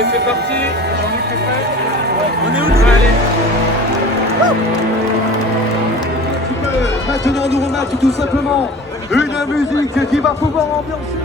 Allez, c'est parti. Jean-Luc est prêt. On est où nous? Allez. Maintenant nous remettre tout simplement une musique qui va pouvoir ambiancer.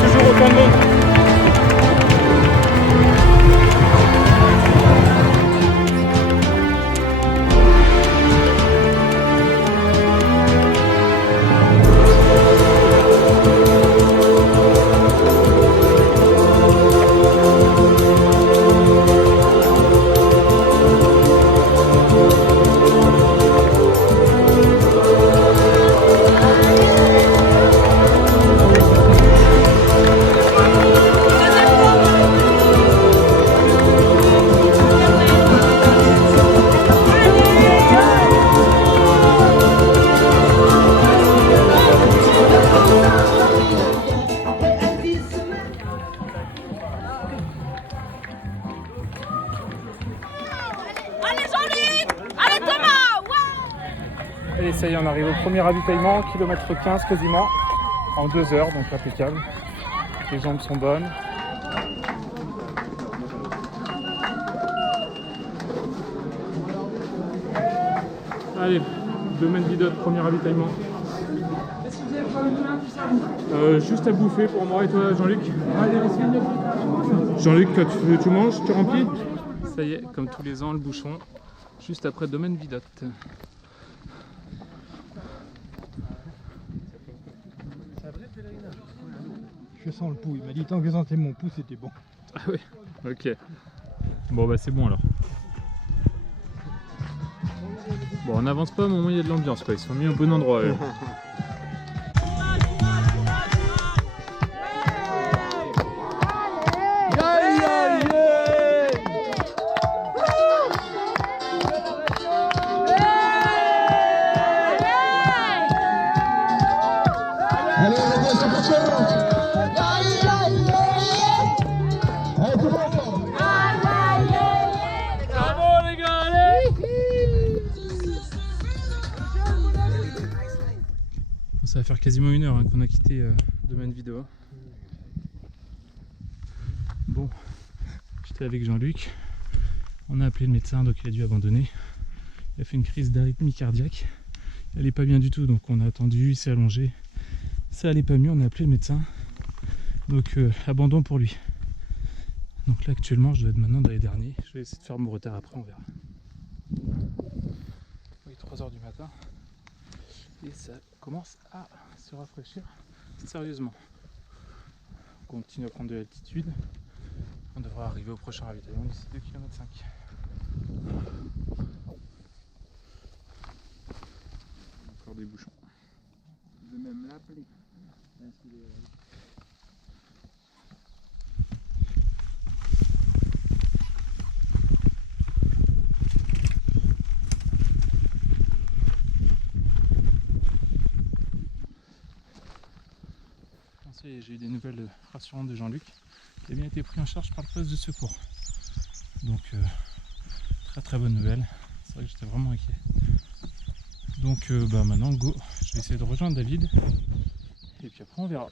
Toujours autant de monde. Allez, ça y est, on arrive au premier ravitaillement, kilomètre 15 quasiment, en 2 heures, donc impeccable. Les jambes sont bonnes. Allez, domaine Vidotte, premier ravitaillement. Est-ce que vous avez pas une main, tout ça? Juste à bouffer pour moi et toi, Jean-Luc. Jean-Luc, tu manges, tu remplis? Ça y est, comme tous les ans, le bouchon, juste après domaine Vidotte. Je sens le pouls, il m'a dit tant que je sentais mon pouls c'était bon. Ah oui, ok. Bon bah c'est bon alors. Bon, on n'avance pas au moment où il y a de l'ambiance quoi, ils sont mis au bon endroit eux. Ça va faire quasiment 1 heure hein, qu'on a quitté domaine vidéo. Bon, j'étais avec Jean-Luc, on a appelé le médecin donc il a dû abandonner. Il a fait une crise d'arythmie cardiaque, il allait pas bien du tout donc on a attendu, il s'est allongé, ça allait pas mieux, on a appelé le médecin. Donc abandon pour lui. Donc là actuellement je dois être maintenant dans les derniers, je vais essayer de faire mon retard après, on verra. Oui, 3 h du matin. Et ça commence à se rafraîchir sérieusement. On continue à prendre de l'altitude. On devra arriver au prochain ravitaillement d'ici 2,5 km. Encore des bouchons. Je vais même l'appeler. J'ai eu des nouvelles rassurantes de Jean-Luc. Il a bien été pris en charge par le poste de secours. Donc très très bonne nouvelle. C'est vrai que j'étais vraiment inquiet. Donc maintenant go, je vais essayer de rejoindre David. Et puis après on verra.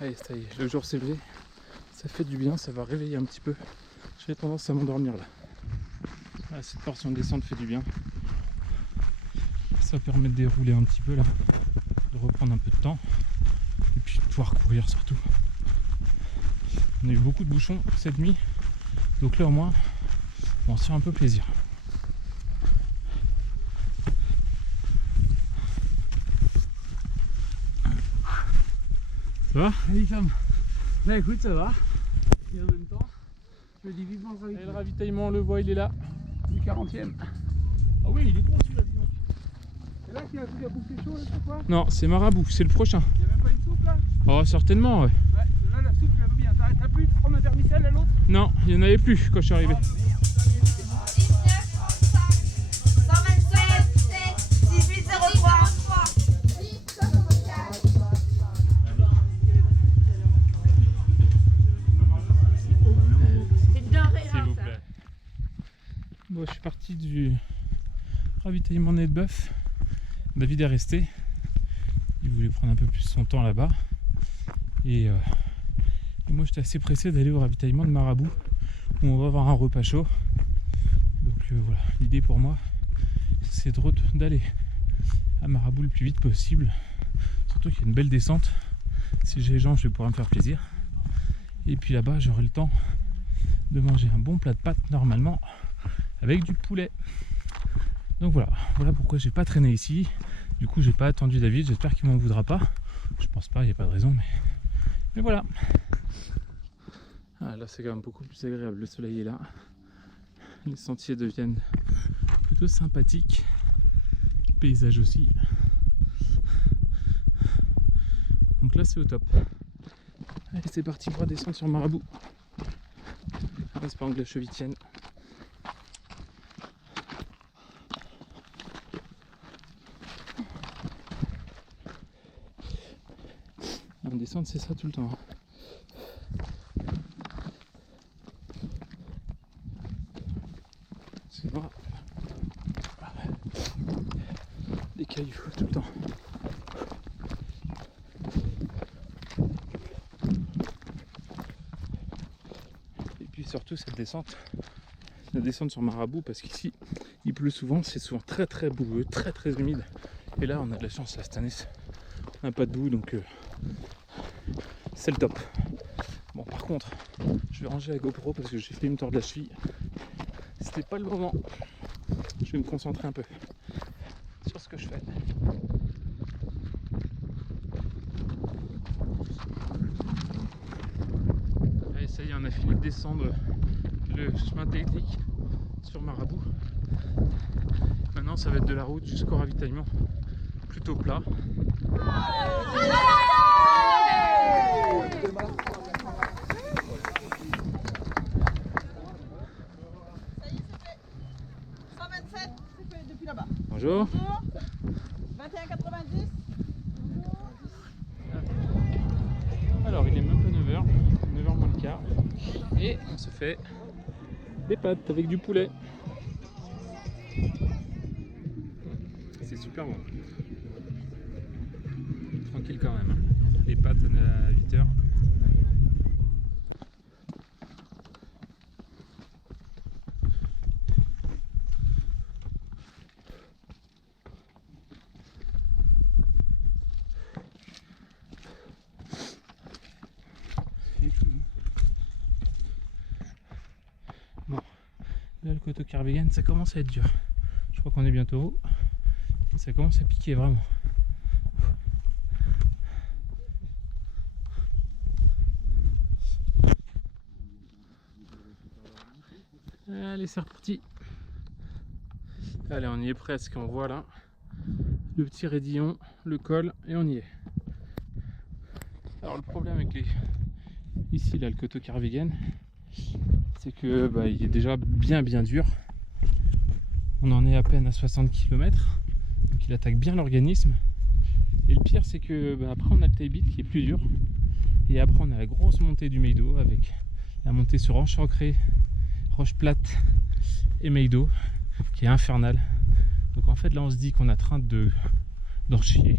Allez, ça y est, le jour s'est levé. Ça fait du bien, ça va réveiller un petit peu. J'ai tendance à m'endormir là. Voilà, cette portion de descente fait du bien. Ça permet de dérouler un petit peu là, de reprendre un peu de temps et puis de pouvoir courir surtout. On a eu beaucoup de bouchons cette nuit, donc là au moins on se fait un peu plaisir. Ça va? Salut Sam. Bah écoute, ça va. Et en même temps, je me dis vivement le Et le ravitaillement. ravitaillement, on le voit, il est là. Du 40e. Ah oui, il est gros celui-là, dis donc. C'est là qu'il y a un truc à bouffer chaud, là, c'est quoi? Non, c'est Marabout, c'est le prochain. Il n'y a même pas une soupe là? Oh, certainement, ouais. Ouais, là la soupe, je la veux bien. T'as plus de prendre un vermicelle à l'autre? Non, il n'y en avait plus quand je suis arrivé. 1803. S'il vous plaît. Bon, je suis parti du ravitaillement Nez de Bœuf. David est resté. Il voulait prendre un peu plus son temps là-bas. Et moi, j'étais assez pressé d'aller au ravitaillement de Marabout, où on va avoir un repas chaud. Donc voilà, l'idée pour moi, c'est d'aller à Marabout le plus vite possible. Surtout qu'il y a une belle descente. Si j'ai les jambes, je vais pouvoir me faire plaisir. Et puis là-bas, j'aurai le temps de manger un bon plat de pâtes normalement avec du poulet. Donc voilà pourquoi j'ai pas traîné ici. Du coup, j'ai pas attendu David. J'espère qu'il m'en voudra pas. Je pense pas, il n'y a pas de raison, mais voilà. Ah, là, c'est quand même beaucoup plus agréable. Le soleil est là. Les sentiers deviennent plutôt sympathiques. Le paysage aussi. Donc là, c'est au top. Allez, c'est parti pour descendre sur Marabout. En espérant que la cheville tienne. En descente, c'est ça tout le temps. C'est vrai. Des cailloux tout le temps. Et puis surtout cette descente. La descente sur Marabout, parce qu'ici il pleut souvent, c'est souvent très très boueux, très très humide. Et là on a de la chance là, cette année on n'a pas de boue, donc c'est le top. Bon, par contre, je vais ranger la GoPro parce que j'ai failli me tordre la cheville. C'était pas le moment. Je vais me concentrer un peu sur ce que je fais. Allez, ça y est, on a fini de descendre le chemin technique sur Marabout. Maintenant, ça va être de la route jusqu'au ravitaillement, plutôt plat. Bonjour. 21,90. Alors il est même pas 9h, 9h moins le quart. Et on se fait des pâtes avec du poulet. C'est super bon. Tranquille quand même. Les pâtes à 8h. Bon, là le coteau Kervegen, ça commence à être dur. Je crois qu'on est bientôt haut. Ça commence à piquer vraiment. Allez, c'est reparti. Allez, on y est presque. On voit là le petit raidillon, le col, et on y est. Alors le problème avec ici là le coteau Kervegen, c'est que il est déjà bien dur. On en est à peine à 60 km, donc il attaque bien l'organisme. Et le pire, c'est que après on a le Tailbit qui est plus dur, et après on a la grosse montée du Meydo avec la montée sur Roche Ancrée, Roche Plate et Meydo qui est infernale. Donc en fait là on se dit qu'on a train d'en chier,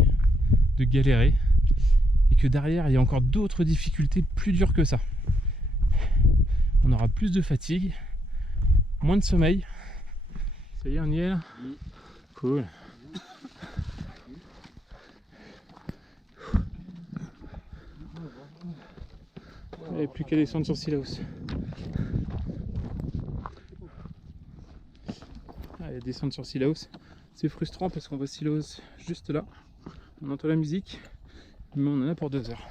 de galérer, et que derrière il y a encore d'autres difficultés plus dures que ça. On aura plus de fatigue, moins de sommeil. Ça y est, on y est là? Cool. Et plus qu'à descendre sur Sillaos. Allez, descendre sur Sillaos. C'est frustrant parce qu'on voit Sillaos juste là. On entend la musique, mais on en a pour 2 heures.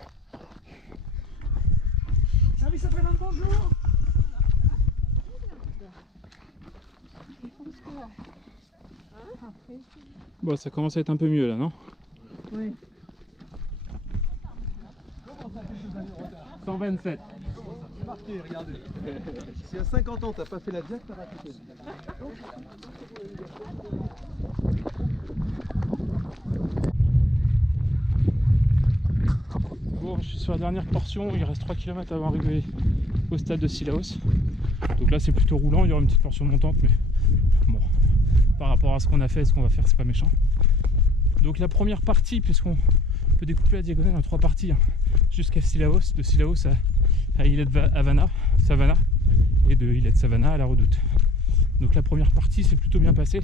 Service après-vente, bonjour. Bon, ça commence à être un peu mieux là, non? Oui. 127. C'est marqué, regardez. Si à 50 ans t'as pas fait la diète, t'as raté. Bon, je suis sur la dernière portion, il reste 3 km avant d'arriver au stade de Sillaos. Donc là c'est plutôt roulant, il y aura une petite portion montante, mais bon, par rapport à ce qu'on a fait et ce qu'on va faire, c'est pas méchant. Donc la première partie, puisqu'on peut découper la diagonale en 3 parties, hein, jusqu'à Sillaos, de Sillaos à Ilet Savannah, et de Ilet Savannah à la Redoute. Donc la première partie s'est plutôt bien passée.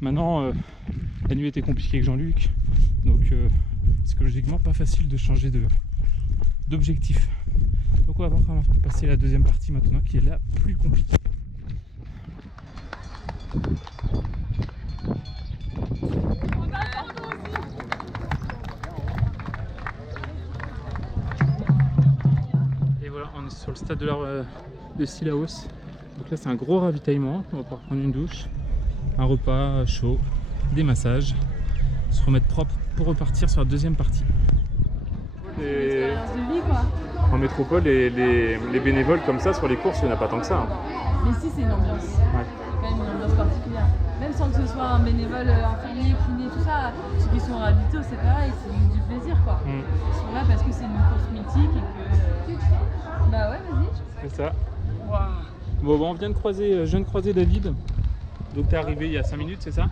Maintenant, la nuit était compliquée avec Jean-Luc, donc psychologiquement pas facile de changer d'objectif. Donc on va voir comment passer la deuxième partie maintenant, qui est la plus compliquée. Et voilà, on est sur le stade de Sillaos. Donc là c'est un gros ravitaillement, on va pouvoir prendre une douche, un repas chaud, des massages, se remettre propre pour repartir sur la deuxième partie. De vie, quoi. En métropole, les bénévoles comme ça sur les courses, il n'y en a pas tant que ça. Hein. Mais ici, c'est une ambiance. Ouais. C'est quand même une ambiance particulière. Même sans que ce soit un bénévole infirmier, kiné, tout ça, ceux qui sont habités, c'est pareil, c'est du plaisir, quoi. Ils sont là parce que c'est une course mythique et que. Bah ouais, vas-y. C'est ça. Wow. Bon, on vient de croiser, je viens de croiser David. Donc t'es arrivé il y a 5 minutes, c'est ça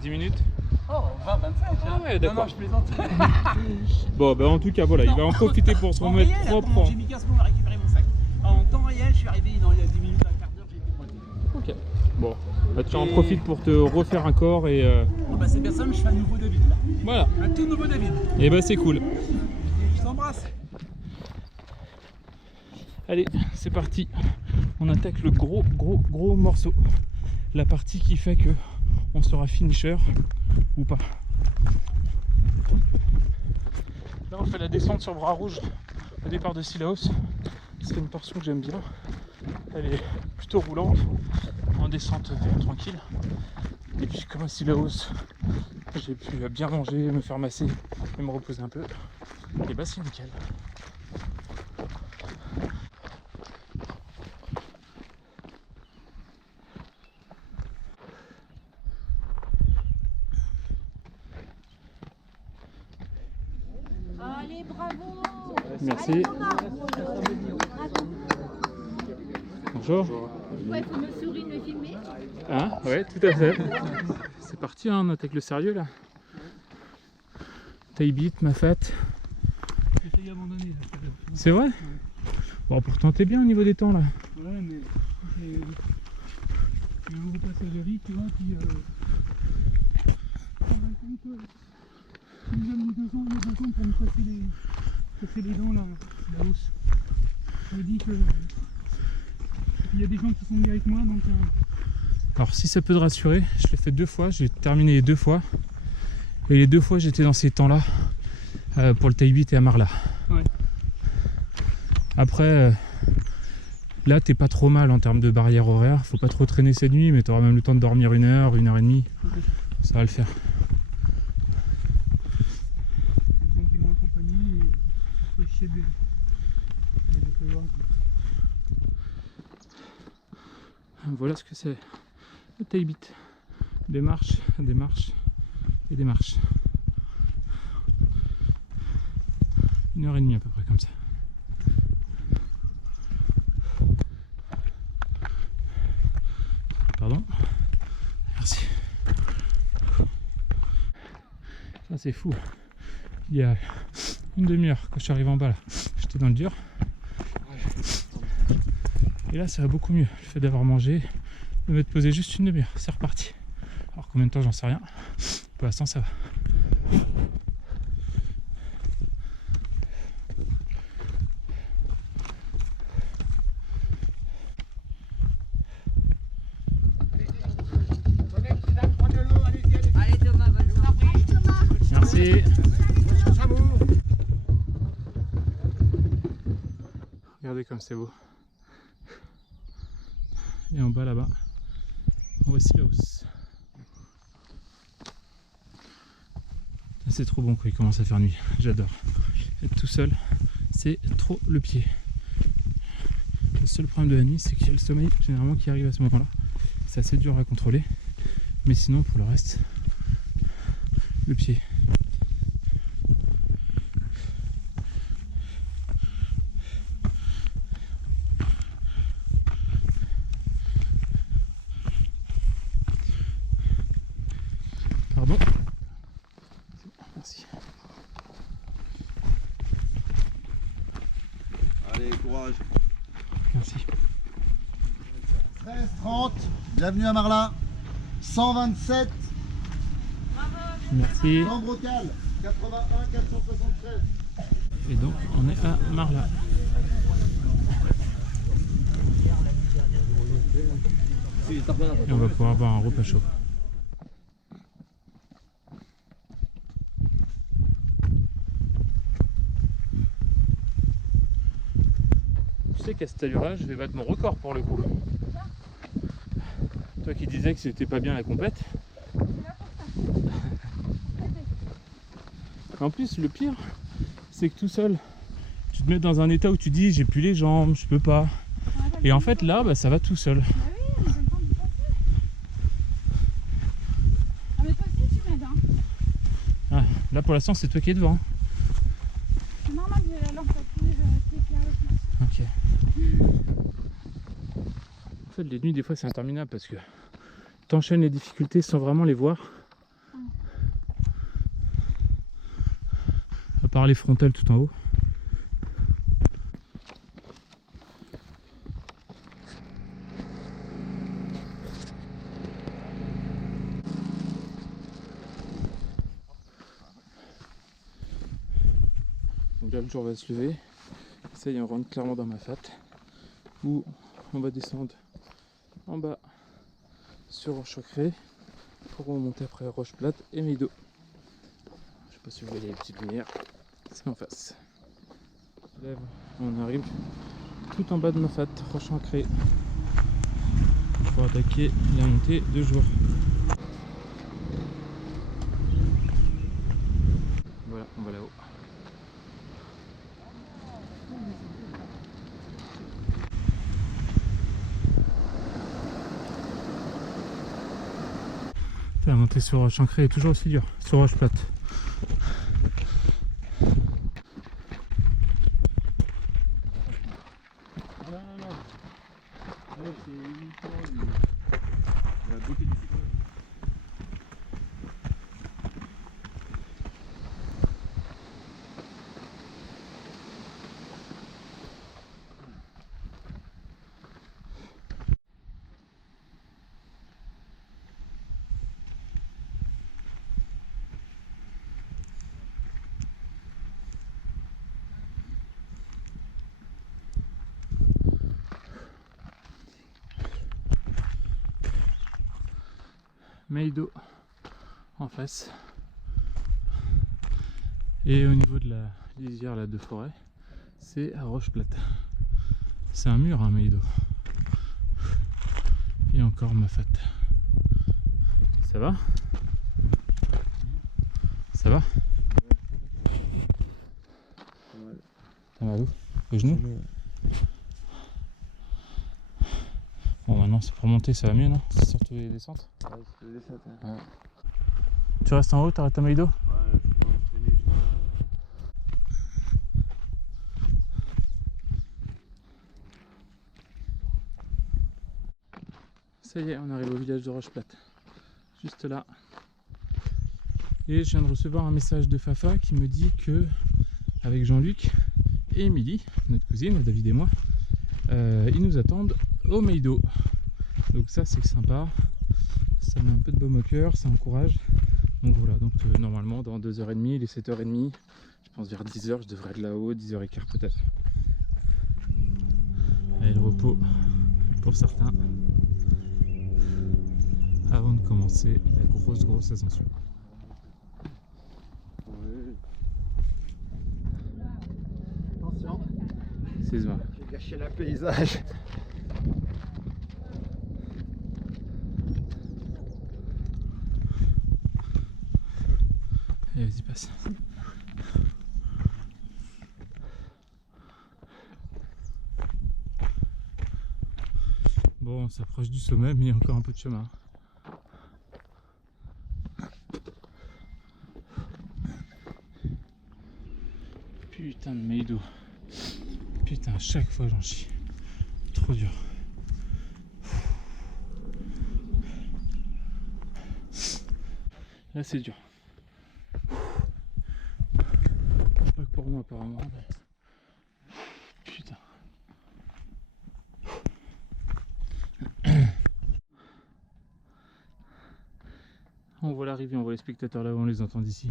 10 minutes. Oh, 20, 25. Ah ouais, d'accord. Non, je plaisante. Bon, bah en tout cas, voilà, il va en profiter pour se remettre propre. J'ai mis 15 secondes à récupérer mon sac. En temps réel, je suis arrivé il y a 10 minutes, un quart d'heure, j'ai été pointé. Ok. Bon, bah tu en profites pour te refaire un corps et. Bon, bah c'est bien ça, mais je fais un nouveau David là. Voilà. Un tout nouveau David. Et bah c'est cool. Je t'embrasse. Allez, c'est parti. On attaque le gros morceau. La partie qui fait que on sera finisher ou pas. Là on fait la descente sur Bras Rouge au départ de Sillaos. C'est une portion que j'aime bien. Elle est plutôt roulante, en descente tranquille. Et puis comme à Sillaos, j'ai pu bien manger, me faire masser et me reposer un peu. Et bah c'est nickel. Allez, bravo. Merci. Allez, Thomas. Bonjour. Ouais, faut me sourire, me filmer. Hein? Ouais, tout à fait. C'est parti, hein, on attaque le sérieux là. Taibit, Mafat. J'ai failli abandonner là. C'est vrai? Bon, pourtant t'es bien au niveau des temps là. Ouais, mais j'ai un gros passage de riz, tu vois, puis je me rends compte que il nous a mis 2 ans, il y a 2 ans pour me casser les dents là, la hausse. Je me dis que il y a des gens qui sont venus avec moi, donc Alors si ça peut te rassurer, je l'ai fait 2 fois, j'ai terminé les 2 fois. Et les 2 fois j'étais dans ces temps là pour le Taibit et Amarla. ouais. Après là t'es pas trop mal en termes de barrière horaire, faut pas trop traîner cette nuit, mais t'auras même le temps de dormir 1 heure, 1 heure et demie. Ça va le faire. Des gens qui m'ont accompagné et faut chier des feuillards. Voilà ce que c'est le Taibit. Des marches, des marches et des marches. 1 heure et demie à peu près comme ça. Pardon. Merci. Ça c'est fou. Il y a 1 demi-heure quand je suis arrivé en bas là, j'étais dans le dur. Et là ça va beaucoup mieux. Le fait d'avoir mangé, de m'être posé juste 1 demi-heure, c'est reparti. Alors combien de temps j'en sais rien. Pour l'instant ça va. Allez, Thomas, bonne chance. Merci. Regardez comme c'est beau. Et en bas là-bas, on voit Sillaos. C'est trop bon quand il commence à faire nuit, j'adore. Être tout seul, c'est trop le pied. Le seul problème de la nuit, c'est qu'il y a le sommeil généralement qui arrive à ce moment-là. C'est assez dur à contrôler, mais sinon pour le reste, le pied. Pardon. Merci. Allez, courage. Merci. 13h30, bienvenue à Marlin. 127, Merci. Lambrocal, 81 473. Et donc on est à Marla. Et on va pouvoir avoir un repas chaud. Tu sais qu'à cette allure-là, je vais battre mon record pour le coup. Toi qui disais que c'était pas bien la compète. En plus, le pire, c'est que tout seul, tu te mets dans un état où tu dis j'ai plus les jambes, je peux pas. Et en fait là, bah, ça va tout seul. Ah mais toi aussi tu m'aides hein. Ah, là pour l'instant, c'est toi qui es devant. C'est normal, j'ai la lampe qui éclaire le plus. Ok. En fait, les nuits, des fois, c'est interminable parce que t'enchaînes les difficultés sans vraiment les voir. À part les frontales tout en haut. Donc là, le jour va se lever. Ça y est, on rentre clairement dans ma fat. Où on va descendre en bas sur Roche-Cré pour remonter après Roche-Plate et Meido. Je sais pas si vous voyez les petites lumières, c'est en face. Là, on arrive tout en bas de ma fat, Roche-Cré, pour attaquer la montée de jour. Voilà, on va là-haut. La montée sur Roche-Cré est toujours aussi dure, sur Roche-Plate. Meido en face, et au niveau de la lisière là, de forêt, c'est à Roche-Plate. C'est un mur, hein, Meido. Et encore ma fat. Ça va? Ça va? T'as mal où? Au genou? Bon, maintenant c'est pour monter, ça va mieux, non? C'est surtout les descentes. Ouais, c'est les descentes. Ouais. Tu restes en haut, t'arrêtes à Meido? Ouais, je peux pas m'entraîner. Ça y est, on arrive au village de Roche-Plate. Juste là. Et je viens de recevoir un message de Fafa qui me dit que, avec Jean-Luc et Émilie, notre cousine, David et moi, ils nous attendent au Meido. Donc ça c'est sympa, ça met un peu de baume au cœur, ça encourage. Donc voilà, donc normalement dans 2h30, il est 7h30, je pense vers 10h je devrais être là-haut, 10h15 peut-être. Et le repos pour certains avant de commencer la grosse ascension. Attention, C'est ça. j'ai gâché le paysage. Allez, vas-y, passe. Bon, on s'approche du sommet, mais il y a encore un peu de chemin. Putain de Meidou. Putain, à chaque fois j'en chie. Trop dur. Là c'est dur. Pas que pour moi apparemment. Mais... Putain. On voit l'arrivée, on voit les spectateurs là-haut, on les entend d'ici.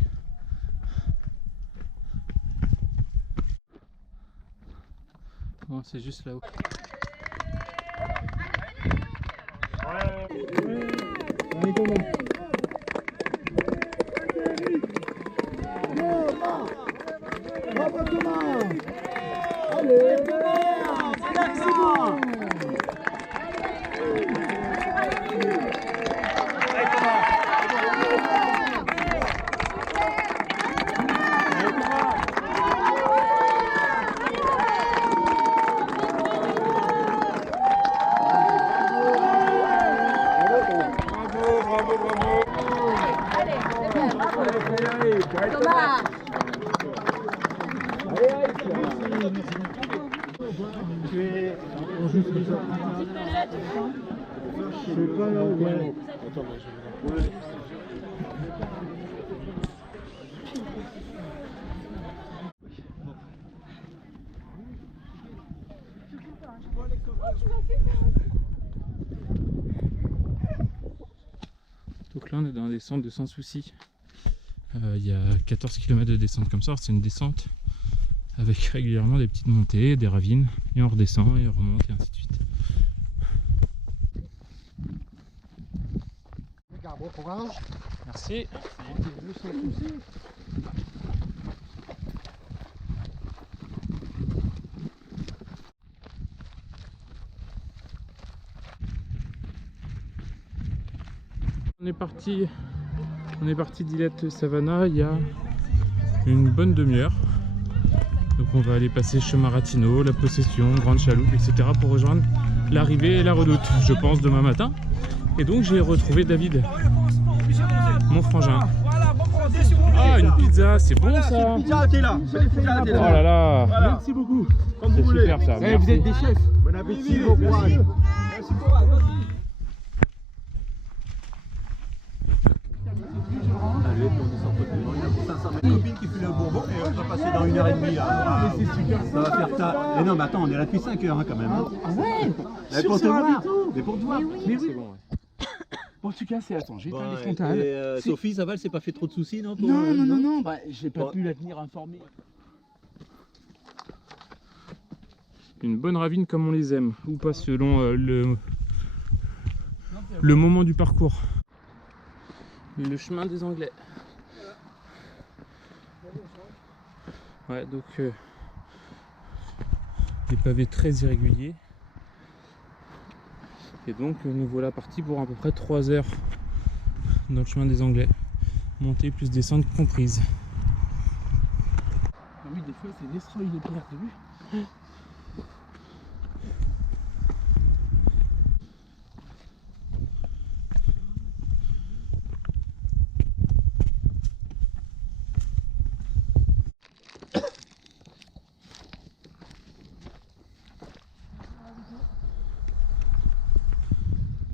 Bon, c'est juste là-haut. Donc là on est dans la descente de Sans Souci. Il y a 14 km de descente comme ça, c'est une descente avec régulièrement des petites montées, des ravines, et on redescend et on remonte et ainsi de suite. Bon courage. Merci. On est parti d'Ilette Savannah il y a une bonne demi-heure. Donc on va aller passer chemin Ratinot, la Possession, Grande Chaloupe, etc. pour rejoindre l'arrivée et la Redoute, je pense demain matin. Et donc j'ai retrouvé David, mon frangin. Ah, une pizza, c'est bon ça. Pizza, t'es là. Oh là là. Merci beaucoup. Comme C'est vous voulez. super ça. Eh, vous êtes des chefs. Bon appétit, bon courage. Allez, on descend pas plus loin. Il y a 500 mètres. Une copine qui fait le Bourbon et on va passer dans 1h30 là. Mais c'est super. Ça va faire ça. Mais non, mais attends, on est là depuis 5 heures hein, quand même. Ah ouais. Mais pour te voir. Mais pour te voir. Mais oui. Bon, ouais. Bon, en tout cas, c'est attends, j'ai éteint les frontales. Et Sophie, ça va, elle s'est pas fait trop de soucis, non pour, Non, bah, j'ai pas pu la tenir informée. Une bonne ravine comme on les aime, ou pas selon le moment du parcours. Le chemin des Anglais. Ouais, donc des pavés très irréguliers. Et donc nous voilà partis pour à peu près 3 heures dans le chemin des Anglais. Montée plus descente comprise. Ah oui, des fois c'est destroy les pierres, t'as vu?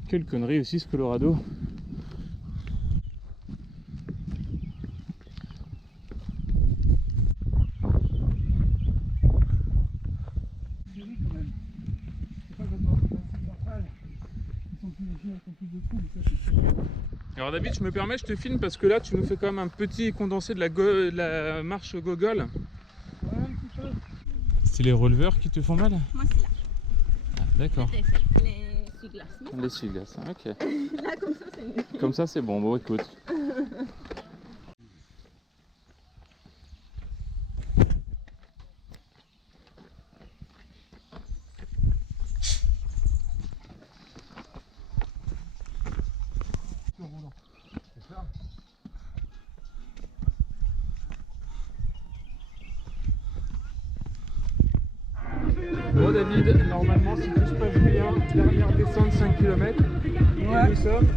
Quelle connerie aussi ce Colorado. Alors David, je me permets, je te filme parce que là tu nous fais quand même un petit condensé de la marche gogol. C'est les releveurs qui te font mal? Moi, c'est là. Ah, d'accord. Les essuie-glaces. Les essuie-glaces, hein, ok. Là, comme ça, c'est mieux. Comme ça c'est bon, bon écoute. passe bien. Dernière descente, 5 km. Ouais. Nous sommes.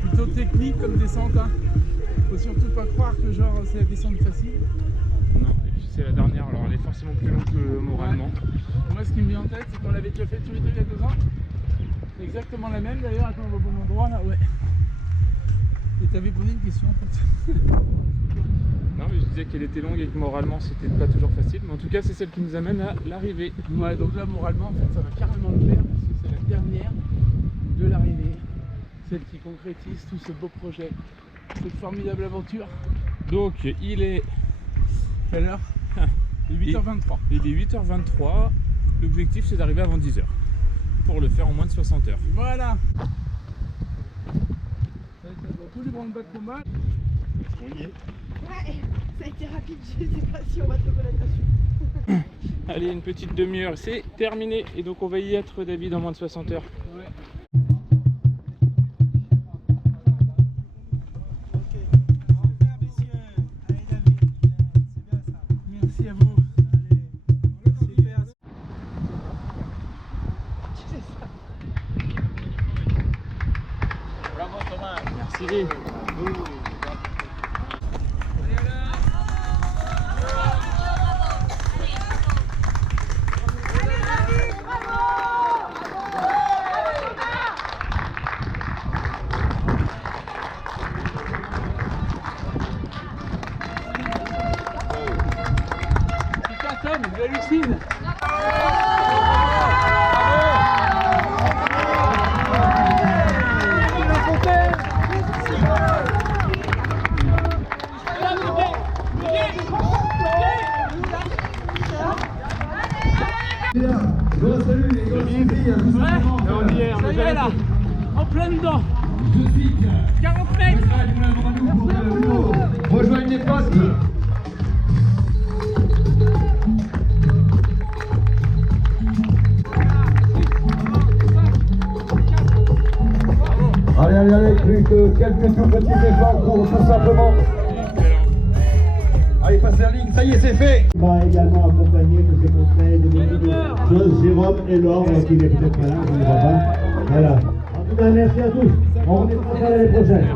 Plutôt technique comme descente. Hein. Faut surtout pas croire que genre c'est la descente facile. Non, et puis c'est la dernière, alors elle est forcément plus longue que moralement. Moi, ce qui me vient en tête, c'est qu'on l'avait déjà fait tous les deux il y a 2 ans. Exactement la même d'ailleurs. Attends, on va au bon endroit là, ouais. Et t'avais posé une question en fait. Non, mais je disais qu'elle était longue et que moralement c'était pas toujours facile. Mais en tout cas, c'est celle qui nous amène à l'arrivée. Ouais, donc là, moralement, en fait, ça va carrément le faire parce que c'est la dernière de l'arrivée. Celle qui concrétise tout ce beau projet, cette formidable aventure. Donc, il est. Quelle heure? 8h23. Il est 8h23. L'objectif, c'est d'arriver avant 10h. Pour le faire en moins de 60 heures. Voilà. Tous les branle-bas de combat. On y est. Ouais, ça a été rapide, je sais pas si on va te reconnaître dessus. Allez, une petite demi-heure, c'est terminé. Et donc, on va y être, David, en moins de 60 heures. Ouais. Merci à vous. Bravo Thomas. Merci. Putain Tom, j'hallucine. On y est, on Ça y est là, en plein dedans. 40 mètres. Rejoignez les potes. Allez, plus que quelques tout petits efforts pour tout simplement. Allez, passez la ligne, ça y est, c'est fait. On va également accompagner de ces conseils de José, Jérôme et Laure, qui n'est peut-être pas là, je ne vois pas. Voilà. En tout cas, merci à tous. On remettra ça l'année prochaine.